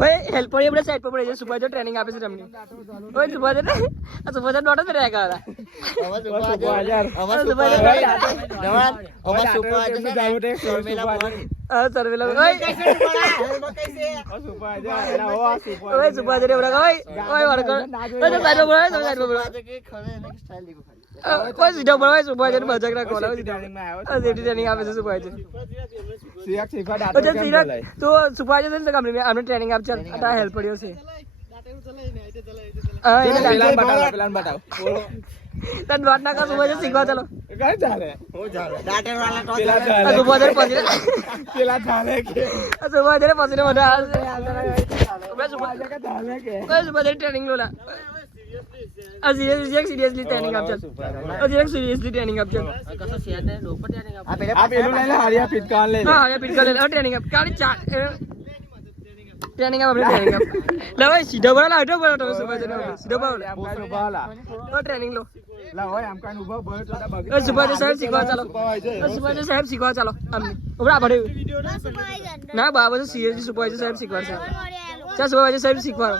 ભાઈ હેલ્પ પડી આપણે સાઈડ પર પડી જાય સુપરવાઇઝર ટ્રેનિંગ આપે છે તમને ઓય સુપરવાઇઝર ને આ સુપરવાઇઝર નોટ જ રહ્યા કાલા સર્વેલા ઓય સુપરવાઇઝર એવડા ઓય વર્કર ઓય સાઈડ પર બોલાય સાઈડ પર બોલાય કોઈ સીધો બોલાય સુપરવાઇઝર મજાક ના કોલા ટ્રેનિંગ આપે છે સુપરવાઇઝર તો સુપરવાઇઝર ને કંપની આમને ટ્રેનિંગ આપ ચાલ આ હેલ્પ પડ્યો છે પ્લાન બતાવ તન વાત ના કા સુપરવાઇઝર શીખવા ચાલો કઈ ચાલે હો ચાલે ડાટર વાળા તો સુપરવાઇઝર પછી પેલા ચાલે કે સુપરવાઇઝર પછી મને સુપરવાઇઝર કા ચાલે કે કોઈ supervisor training Lola seriously training आप चल सीरियसली ट्रेनिंग आप चल कसं शेअर नाही लोक ट्रेनिंग आप पेलो नाही हरिया पिटकान ले हां हरिया पिटकान ले ट्रेनिंग आप काडी ट्रेनिंग आप ट्रेनिंग आप लवा सीधा बोला हटो बोला तो सुबह सीधा बोला बोला तो ट्रेनिंग लो ला होय आमका उभा बोल तोडा बघ सुबह साहेब शिकवा चालो सुबह साहेब शिकवा चालो आम्ही उभा बडे ना बाबा सीरियसली सुबह साहेब शिकवा चल सुबह साहेब शिकवा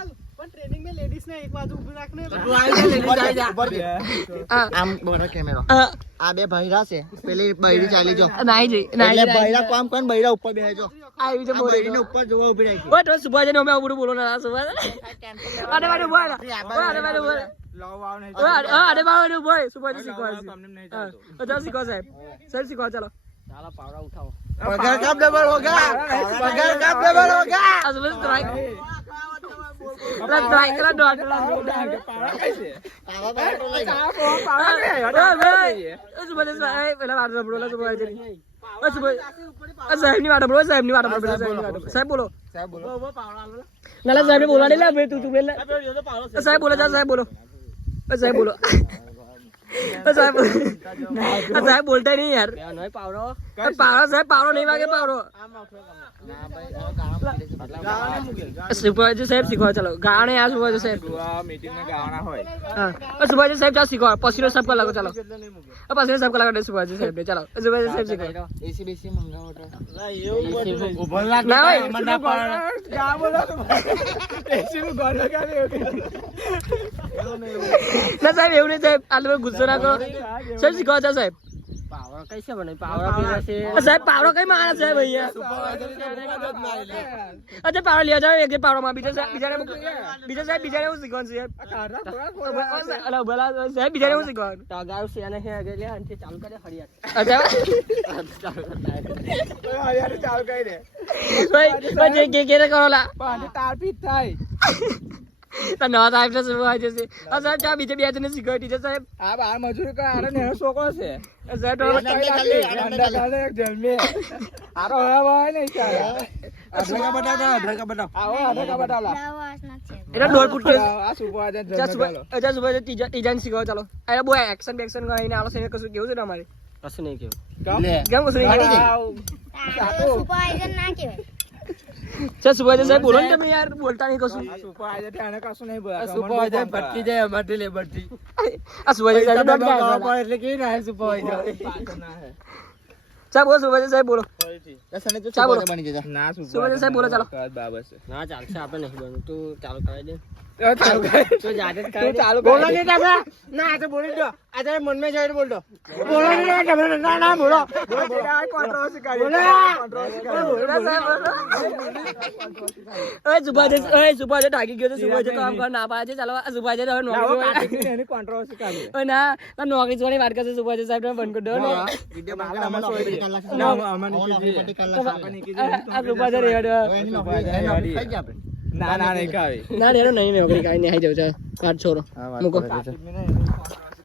ट्रेनिंग में लेडीज ने एक बाजू ऊपर रखने तू आई जा लेडीज आई जा આમ બોલો કેમેરો આ બે ભૈરા છે પેલી બૈરી ચાલી જો નહીં જી નહીં એટલે ભૈરા કામ કોણ બૈરા ઉપર બેહજો આવી જો બૈરીને ઉપર જોવા ઊભી રાખી ઓય તો સુભાજે મે ઉડું બોલો ના સુભાજ અરે વાડે બોલ અરે વાડે બોલ લાવ આવ નહીં અરે વાડે બોલ સુભાજ શીખવા છે અચ્છા શીખવા સાહેબ શીખવા ચાલો ચાલો પાવડા ઉઠાવો પગાર કબ ડબલ હોગા પગાર કબ ડબલ હોગા અસલ સ્ટ્રાઇક ला ट्राई करा डॉट ला पावड़ा कैसे पावड़ा सुबह साहेब पहला वाट बोला सुबह सुबह साहेब नहीं वाट बोलो साहेब नहीं वाट बोलो साहेब बोलो वो पावड़ा नाला साहेब ने बोला नहीं ला तू बोल साहेब बोला जा साहेब बोलो साहेब बोलो साहेब बोलता नहीं यार पावड़ो साहेब पावड़ो नहीं मांगे पावड़ो सुपरवाइजर साहेब शिकवा चलो गाणे आ सुपरवाइजर साहेब मीटिंग में गाना होय हां सुपरवाइजर साहेब जा शिकवा पसीनो सब का लगो चलो पसीनो सब का लगो सुपरवाइजर साहेब चलो सुपरवाइजर साहेब शिकवा एसी बेसी महंगा होता ना ये उभरला ना मना क्या बोलो एसी में घर लगा दे ना साहेब एवढे साहेब आलो गुस्सा ना करो साहेब शिकवा जा साहेब पावड़ा कैसे बने पावड़ा पीला से साहब पावड़ा कई मारा है भैया अच्छा पावड़ा लिया जाए एक पावड़ा में बीजा साहब बीजा वो सिकवन से अरे बोला साहब बीजा वो सिकवन टागाव से आने है आगे ले अंते चालू करे हरिया अच्छा हरिया चालू कर दे भाई के करोला पांच तार पीट थाई धन्यवाद साहेब से सुपरवाइजर से साहेब क्या बीजे बीजे ने सिक्योरिटी टीचर साहेब आप आ मजूरी का आरे ने सोको से साहेब तो अंडा खाले एक जेल में आरो है भाई नहीं क्या आधा का बता आओ आधा का बता ला एरा डोर फुट आ सुपरवाइजर अच्छा सुपरवाइजर टीचर सिखाओ चलो अरे वो एक्शन बैक्शन કરીને આલો છે કશું કેવું છે તમારે કશું નહીં કેવું લે કેમ કશું નહીં સુપરવાઇજર ના કહેવાય चल सुपरवाइजर साहब बोलो ना तुम यार बोलता नहीं कसू सुपरवाइजर ठाणे कसू नहीं बोला सुपरवाइजर भटकी जाए हमारे ले भटकी आ सुपरवाइजर साहब डॉट गाँव पर એટલે કે ના है सुपरवाइजर ना है चल बोलो सुपरवाइजर साहब बोलो ऐसा नहीं तो सुपरवाइजर बनी जा ना सुपरवाइजर साहब बोलो चलो बाबा से ना चाल से आपने नहीं बोलू तू चालू कर दे चालू कर तो जाते कर तू चालू बोलो नहीं दादा ना ऐसे बोल दो ऐसे मन में जाए बोल दो बोलो नहीं ना ना बोलो बोलो कंट्रोवर्सी कर बोलो ओए सुपरवाइजर ढाकी गयो तो सुपरवाइजर काम कर ना पाए चलो सुपरवाइजर और नौकरी ने कंट्रोवर्सी कर ओए ना नौकरी वाली बात कर सुपरवाइजर साहब ने बंद कर दो ना वीडियो बांग्ला हम ना अमन की सुपरवाइजर यार ना नहीं कावे ना नहीं नौकरी काई नहीं आई जाओ काट छोड़ो मुको